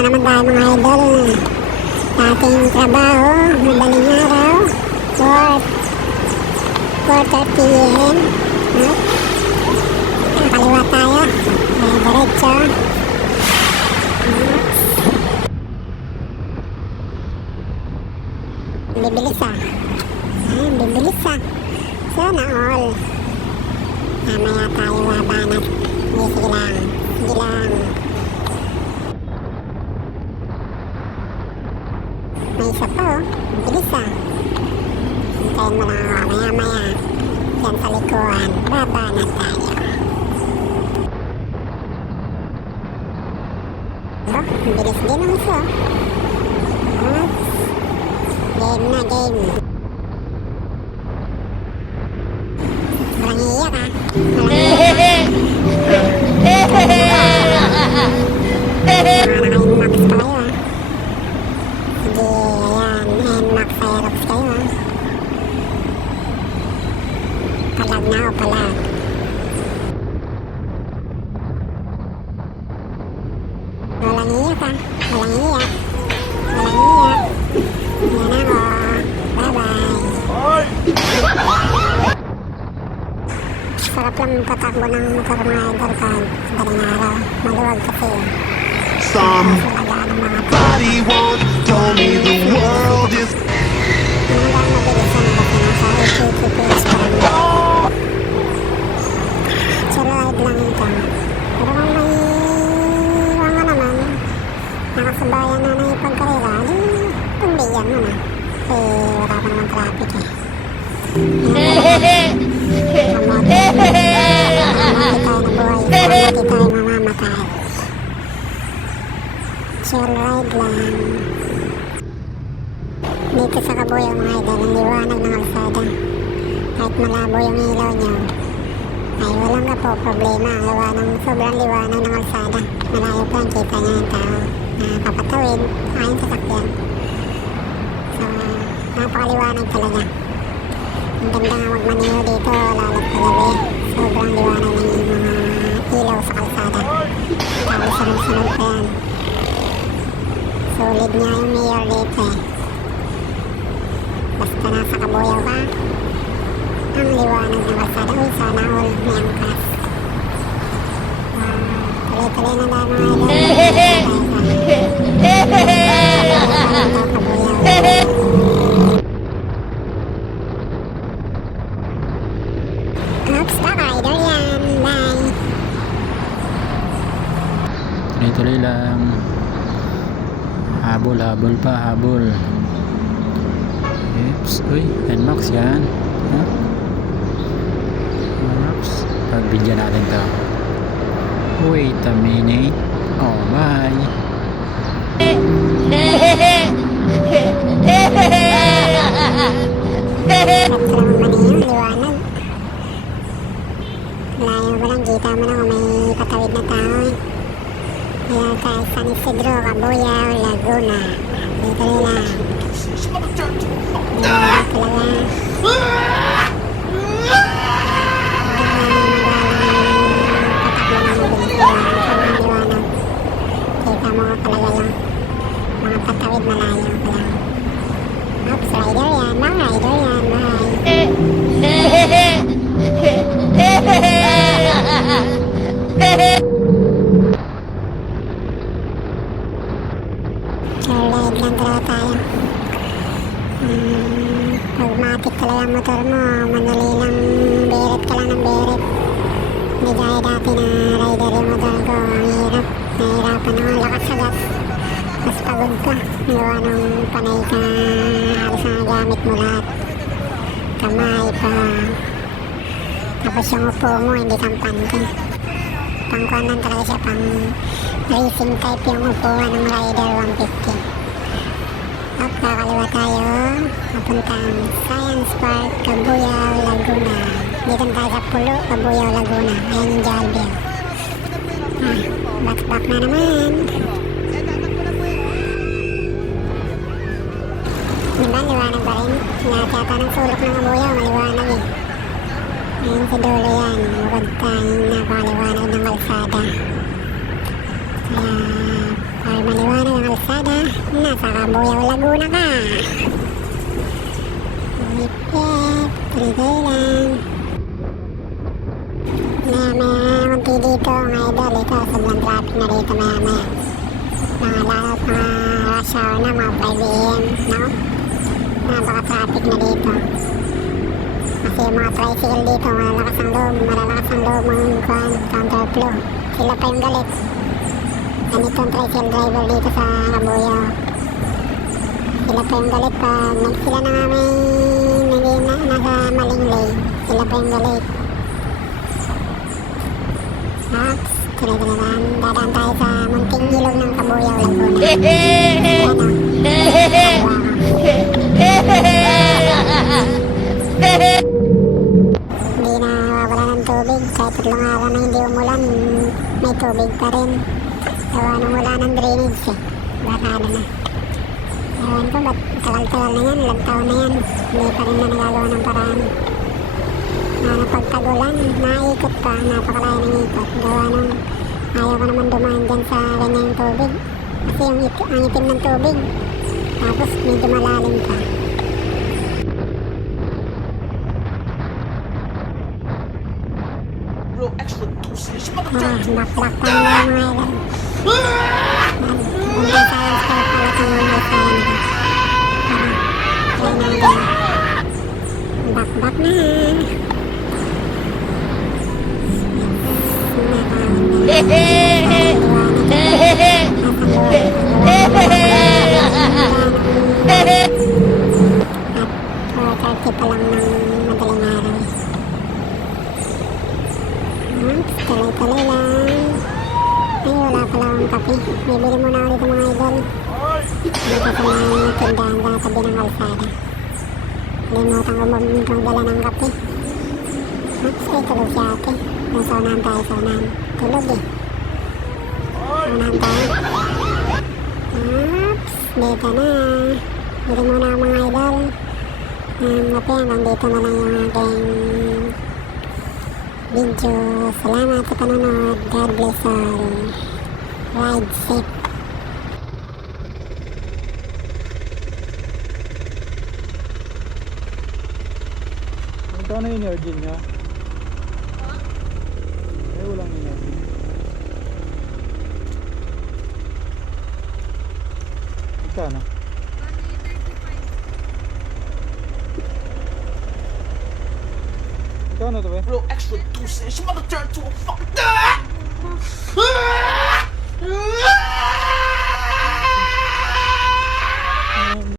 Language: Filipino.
naman tayo mga idol sa ating trabaho, madaling araw, 4:30 AM. Kaliwa tayo, diretso. Bibilis bibilis sana all. Mamaya tayo babanat. Sige lang. May isa pa bilis hintayin mo lang ako, maya yan sa likuan, babanat tayo. Bilis din ang isa. Game na game. Walang iyak NMAX pa kayo Sige, ayan, NMAX Aerox kayo Palag na ako, palag. Walang iyak walang iyak. Yan ako. Bye-bye. Sarap lang patakbo ng motor mga idol kahit madaling araw. Maluwag kasi. Somebody once told me the world is. Ride lang ito. Pero kung may iwan ka naman, nakasabayan na ipagkarera, pambiyan mo na. Wala pa naman traffic Mamati tayo mamamatay. Chill ride lang. Dito sa Kabuyaw mga idol, ang liwanag ng kalsada. Kahit malabo yung ilaw nyo, ay walang ka po problema. Ang gawa ng sobrang liwanag ng kalsada. Malayo pa ang kita niya yung tao na papatawid ayon sa sakyan. So, napakaliwanag talaga. Ang ganda nga magmaneho dito, lalo't pagabi. Sobrang liwanag ng mga ilaw sa kalsada. Tapos sunod-sunod pa yan. Solid nga yung mayor dito Basta nasa Kabuyaw ka, ang liwanag ng kalsada. Uy, sana all may angkas. Tuloy-tuloy na lang mga idol. Oops, baka idol yan. Bye. Tuloy-tuloy lang. Habol pa. Oops, uy, NMAX yan. Oops, pagbigyan natin to. Wait a minute. Oh, bye. Liwanag. Layo mo lang, kita mo na kung may patawid na tao Kaya tayo San Isidro, Kabuyaw, Laguna. Dito lang. Kita mo talaga yung mga patawid malayo pa lang. Oops, rider yan. Mga rider yan. Ride lang talaga tayo. Pagmatik talaga ang motor mo, madali lang beret ka lang ng beret. Hindi gaya dati na rider yung motor ko. Ang hirap. Nahirapan ako, lakas sa gas. Mas pagod ka. Gawa nung panay ka, halos na gamit mo lahat. Kamay pa. Tapos yung upo mo, hindi kampante. Pangkuhan lang talaga siya, pang racing type yung upuan ng Rider 150. At kakaliwa tayo, papuntang Science Park, Kabuyaw, Laguna. Dito tayo sa Pulo, Kabuyaw, Laguna. Ayan yung Jalbel. Back na naman. Diba, liwanag ba rin? Lahat yata ng sulok ng Kabuyaw, maliwanag Ayun sa dulo yan, huwag tayong napakaliwanag ng kalsada. Kaya Medyo maliwanag ang kalsada. Nasa Cabuyao, Laguna ka. Yip, tuloy lang. May munti dito ang idol. Ito, sobrang traffic na dito maya. Mga lalot, mga rush hour na, mga 5 AM, no? Napaka-traffic na dito. Kasi yung mga tricycle dito, malalakas ang loob ng counterflow. Sila pa yung galit. Ganitong tricycle driver dito sa Cabuyao. Sila pa yung galit pag sila na nga may nasa maling lane. Sila pa yung galit. Ops, tuloy-tuloy. Dadaan tayo sa munting ilog ng Cabuyao, Laguna. Hindi na wawala ng tubig. Kahit 3 araw na hindi umulan, may tubig pa rin. Gawa nung wala ng drainage eh. Barado na. Ewan ko ba't tagal-tagal na yan, ilang taon na yan. Hindi pa rin na nagagawa ng paraan. Pagtagulan, naikot pa, napakalayo ng ikot. Gawa nung ayaw ko naman dumaan dyan sa ganyang tubig. Kasi ang itim ng tubig. Tapos medyo malalim pa. Bro, extra dosage. Back pa na yung mga ilan. Hanggang sa start pala sa mga ilan nito. Try natin. Back na. At 4:30 pa lang ng madaling araw. Tuloy-tuloy lang. Ay, wala pala akong kape. Bibili muna ulit ang mga idol. Dito sa mga tindahan sa tabi ng kalsada. Limutan ko magdala ng kape. Oops, ay tulog si ate. Nung saunahan tayo, saunahan. Tulog eh. Saunahan tayo. Oops, dito na. Bili muna ang mga idol. Kape, hanggang dito na lang yung aking video. Salamat sa panonood. God bless all. Ride safe. Magkano yung energy niya? Ay, walang energy. Magkano? Magkano to ba? Bro, extra dosage. Mother turn to a fucking